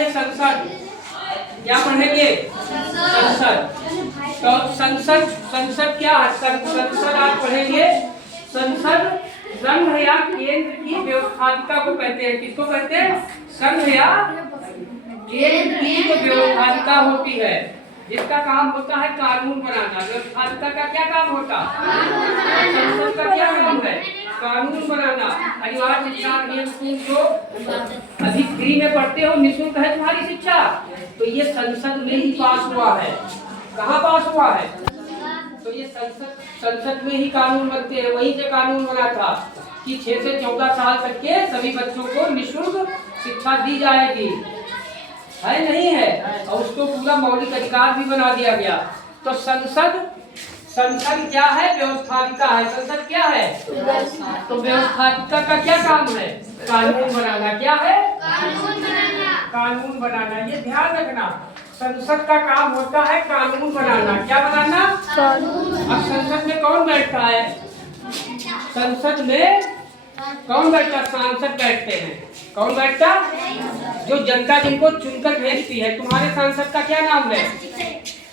पढ़ेंगे संसद। क्या पढ़ेंगे? संसद। तो संसद क्या है? संसद आप पढ़ेंगे। संसद संघ या केंद्र की व्यवस्थापिका को कहते हैं। किसको कहते हैं? संघ या केंद्र की जो व्यवस्थापिका होती है, जिसका काम होता है कानून बनाना। व्यवस्थापिका का क्या काम होता है? संसद का क्या काम है? कानून बनाना। अनिवार्य शिक्षा अधिनियम जो अभी फ्री में पढ़ते हो, निःशुल्क है तुम्हारी शिक्षा, तो ये संसद में ही पास हुआ है। कहाँ पास हुआ है? तो ये संसद में ही कानून बनते हैं। वहीं से कानून बना था कि 6 से 14 साल तक के सभी बच्चों को निःशुल्क शिक्षा दी जाएगी। है नहीं है? और उसको पूरा मौलिक अधिकार भी बना दिया गया। तो संसद क्या है? व्यवस्थापिका है। संसद क्या है? तो व्यवस्थापिका का क्या काम है? कानून बनाना। क्या है? कानून बनाना। ये ध्यान रखना, संसद का काम होता है कानून बनाना। क्या बनाना? कानून। अब संसद में कौन बैठता है? संसद में कौन बैठता? सांसद बैठते हैं। कौन बैठता? जो जनता जिनको चुनकर भेजती है। तुम्हारे सांसद का क्या नाम है?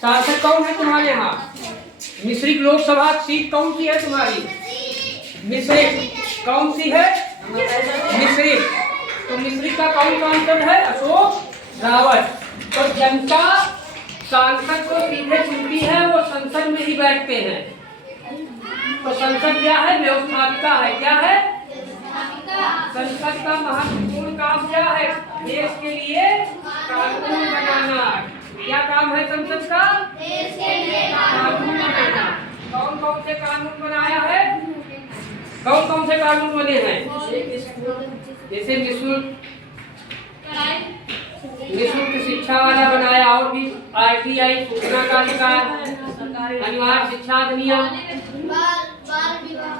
सांसद कौन है तुम्हारे यहाँ? मिश्रित लोकसभा सीट कौन सी है तुम्हारी? मिश्रित। कौन सी है? मिश्रित। तो मिश्रित का कौन सांसद है? अशोक रावत। तो जनता सांसद को सीधे चुनती है, वो संसद में ही बैठते हैं। तो संसद क्या है? व्यवस्थापिका है। क्या है? संसद का महत्वपूर्ण काम क्या है? देश के लिए कानून बनाना। क्या काम है संसद का? देश के लिए कानून बनाना। कौन कौन से कानून बनाया है? कौन कौन से कानून बने हैं? जैसे निःशुल्क शिक्षा वाला बनाया, और भी RTI, सूचना का अधिकार, अनिवार्य शिक्षा अधिनियम,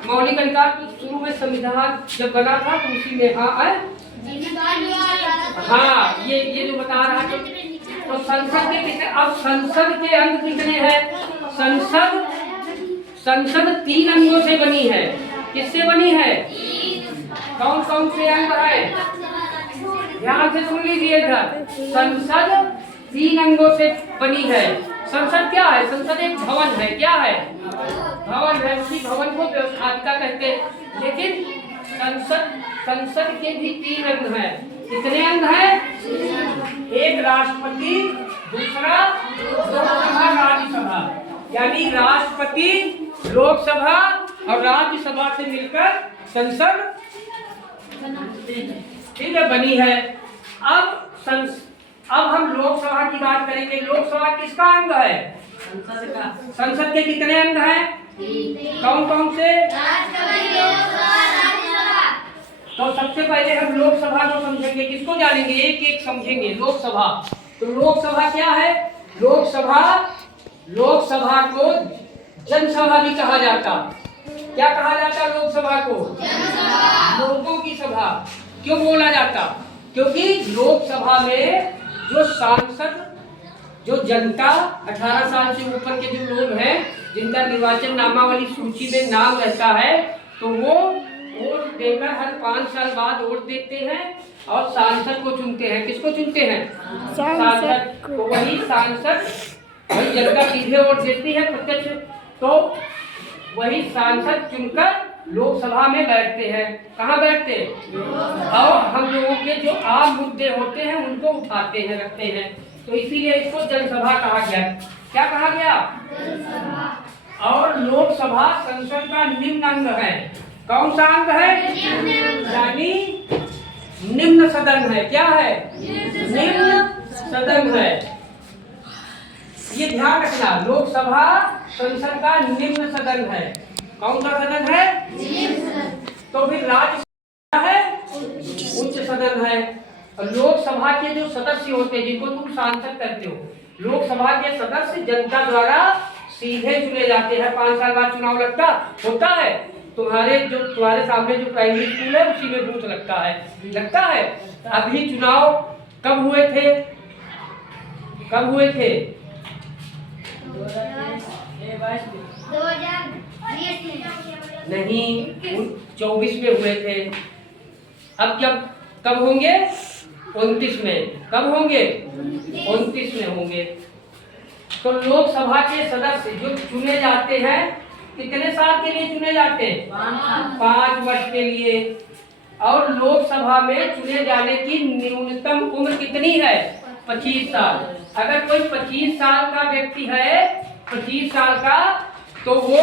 मौलिक अधिकार। शुरू में संविधान जब बना था तो उसी में हाँ ये जो बता रहा है। तो संसद के कितने? अब संसद के अंग कितने हैं? संसद 3 अंगों से बनी है। किससे बनी है? कौन कौन से अंग है? ध्यान से सुन लीजिए इधर। संसद 3 अंगों से बनी है। संसद क्या है? संसद एक भवन है। क्या है? भवन है। उसी भवन को व्यवस्थापिका कहते हैं। लेकिन संसद के भी 3 अंग हैं। कितने अंग हैं? एक राष्ट्रपति, दूसरा लोकसभा, राज्यसभा। यानी राष्ट्रपति, लोकसभा और राज्यसभा से मिलकर संसद ठीक है बनी है। अब हम लोकसभा की बात करेंगे। लोकसभा किसका अंग है? संसद का। संसद के कितने अंग हैं? कौन कौन से? तो सबसे पहले हम लोकसभा को समझेंगे। किसको जानेंगे? एक एक समझेंगे। लोकसभा। तो लोकसभा क्या है? लोकसभा को जनसभा भी कहा जाता। क्या कहा जाता? लोकसभा को लोगों की सभा। क्यों बोला जाता? क्योंकि लोकसभा में जो सांसद, जो जनता 18 साल से ऊपर के जो लोग हैं, जिनका निर्वाचन नामावली सूची में नाम रहता है, तो वो वोट देकर हर 5 साल बाद वोट देते हैं और सांसद को चुनते हैं। किसको चुनते हैं? सांसद को। वही सांसद, वही जनता सीधे वोट देती है प्रत्यक्ष, तो वही सांसद चुनकर लोकसभा में बैठते हैं। कहाँ बैठते हैं? और हम लोगों के जो आम मुद्दे होते हैं उनको उठाते हैं, रखते हैं। तो इसीलिए इसको जनसभा कहा गया। क्या कहा गया? जनसभा। और लोकसभा संसद का निम्न अंग है। कौन सा अंग है? यानी निम्न सदन है। क्या है? निम्न सदन है। ये ध्यान रखना, लोकसभा संसद का निम्न सदन है। कौन सा सदन है? तो फिर राज्यसभा है, उच्च सदन है। और लोकसभा के जो सदस्य होते हैं, जिनको तुम सांसद करते हो, लोकसभा के सदस्य जनता द्वारा सीधे चुने जाते हैं। 5 साल बाद चुनाव होता है। तुम्हारे सामने जो प्राइमरी स्कूल है उसी में बूथ लगता है। अभी चुनाव कब हुए थे? 2024 में हुए थे। अब कब होंगे? 29 में। कब होंगे? 29 में होंगे। तो लोकसभा के सदस्य जो चुने जाते हैं कितने साल के लिए चुने जाते हैं? 5 वर्ष के लिए। और लोकसभा में चुने जाने की न्यूनतम उम्र कितनी है? 25 साल। अगर कोई 25 साल का व्यक्ति है, 25 साल का, तो वो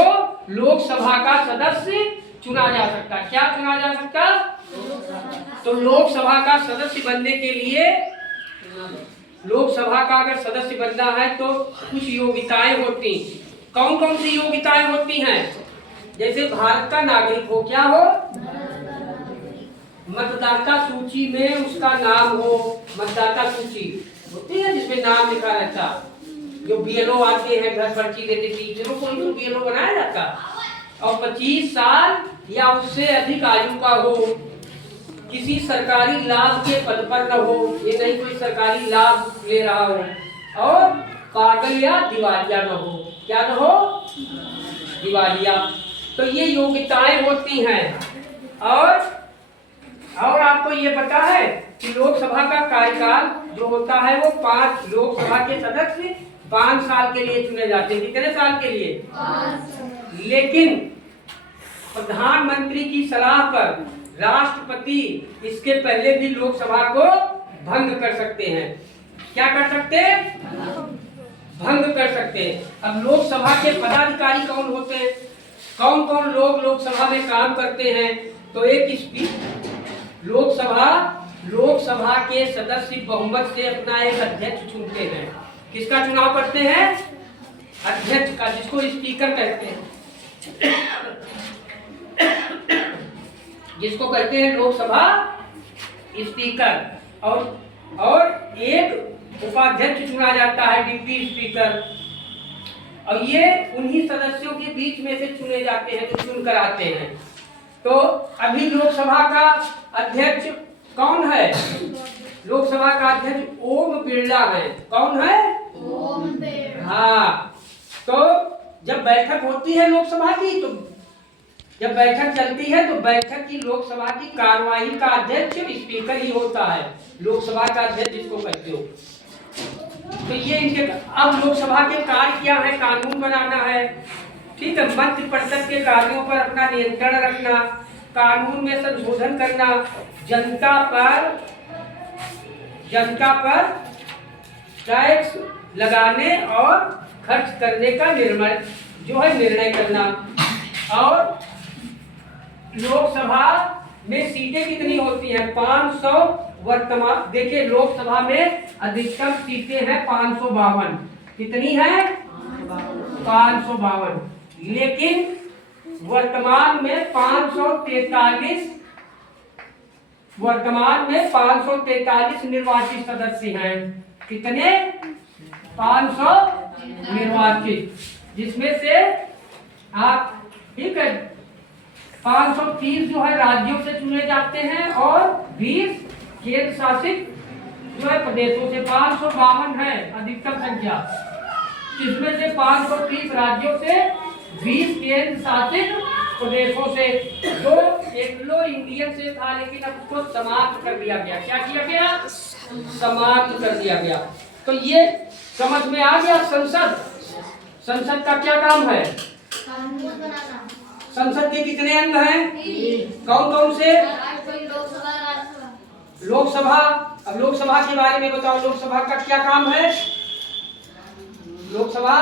लोकसभा का सदस्य चुना जा सकता। क्या चुना जा सकता? तो लोकसभा का सदस्य बनने के लिए, लोकसभा का अगर सदस्य बनना है तो कुछ योग्यताएं होती। कौन कौन सी योग्यताएं होती हैं? जैसे भारत का नागरिक हो। क्या हो? मतदाता सूची में उसका नाम हो। मतदाता सूची होती है जिसमें नाम लिखा रहता। जो बीएलओ आते हैं घर पर्ची देते, टीचरों को इनको बीएलओ बनाया जाता। और 25 साल या उससे अधिक आयु का हो, किसी सरकारी लाभ के पद पर न हो, ये नहीं कोई सरकारी लाभ ले रहा हो, और पागल या दिवालिया न हो। क्या न हो? दिवालिया। तो ये योग्यताएं होती हैं। और आपको ये पता है कि लोकसभा का कार्यकाल जो होता है वो 5, लोकसभा के सदस्य 5 साल के लिए चुने जाते हैं। कितने साल के लिए? 5। लेकिन प्रधानमंत्री की सलाह पर राष्ट्रपति इसके पहले भी लोकसभा को भंग कर सकते हैं। क्या कर सकते हैं? भंग कर सकते हैं। अब लोकसभा के पदाधिकारी कौन होते हैं? कौन कौन लोग लोकसभा में काम करते हैं? तो एक स्पीकर, लोकसभा के सदस्य बहुमत से अपना एक अध्यक्ष चुनते हैं। किसका चुनाव करते हैं? अध्यक्ष का, जिसको स्पीकर कहते हैं। जिसको कहते हैं लोकसभा स्पीकर। और एक उपाध्यक्ष चुना जाता है, डिप्टी स्पीकर। और ये उन्हीं सदस्यों के बीच में से चुने जाते हैं जो चुन कर आते हैं। तो अभी लोकसभा का अध्यक्ष कौन है? लोकसभा का अध्यक्ष ओम बिरला है। कौन है? ओम बिरला। हाँ। तो जब बैठक होती है लोकसभा की, तो जब बैठक चलती है तो बैठक की, लोकसभा की कार्यवाही का अध्यक्ष स्पीकर ही होता है। लोकसभा का अध्यक्ष जिसको कहते हो। तो ये इनके, अब लोकसभा के कार्य क्या है? कानून बनाना है, ठीक है, मंत्रि परिषद के कार्यों पर अपना नियंत्रण रखना, कानून में संशोधन करना, जनता पर टैक्स लगाने और खर्च करने का निर्णय करना। और लोकसभा में सीटें कितनी होती हैं? 500 वर्तमान। देखिए लोकसभा में अधिकतम सीटें हैं 552। कितनी है? 552। लेकिन वर्तमान में 543 निर्वाचित सदस्य हैं। कितने? 500 निर्वाचित, जिसमें से आप, ठीक है, 530 जो है राज्यों से चुने जाते हैं और 20 केंद्र शासित जो है प्रदेशों से। 552 है अधिकतम संख्या, जिसमें से 530 राज्यों से, 20 केंद्र शासित प्रदेशों से। जो एंग्लो इंडियन से था, लेकिन अब उसको समाप्त कर दिया गया। क्या किया गया? समाप्त कर दिया गया। तो ये समझ में आ गया। संसद का क्या काम है? संसद के कितने अंग हैं? कौन कौन से? लोकसभा। अब लोकसभा के बारे में बताओ, लोकसभा का क्या काम है? लोकसभा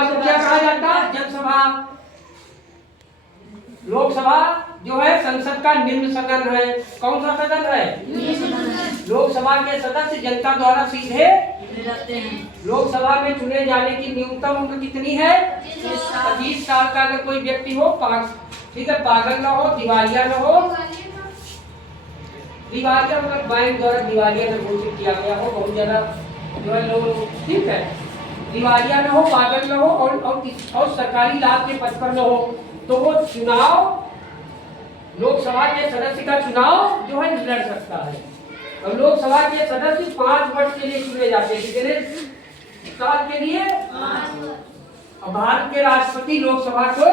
को क्या कहा जाता है? जनसभा। लोकसभा जो है संसद का निम्न सदन है। कौन सा सदन है? लोकसभा के सदस्य जनता द्वारा सीधे जाते हैं। लोकसभा में चुने जाने की न्यूनतम उम्र कितनी है? 25 साल का अगर कोई व्यक्ति हो, ठीक है, पागल न हो, दिवालिया न हो। दिवालिया मतलब बैंक द्वारा दिवालिया न घोषित किया गया हो, बहुत ज्यादा जो है लोग, ठीक है, दिवालिया न हो, पागल न हो, और सरकारी लाभ के पद पर न हो, तो वो चुनाव, लोकसभा के सदस्य का चुनाव जो है लड़ सकता है। और लोकसभा के सदस्य 5 वर्ष के लिए चुने जाते हैं। कितने साल के लिए? 5। और भारत के राष्ट्रपति लोकसभा को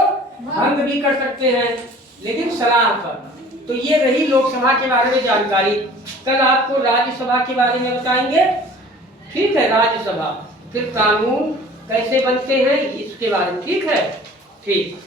भंग भी कर सकते हैं, लेकिन सलाह पर। तो ये रही लोकसभा के बारे में जानकारी। कल आपको राज्यसभा के बारे में बताएंगे, ठीक है, राज्यसभा, फिर कानून कैसे बनते हैं इसके बारे में, ठीक है, ठीक।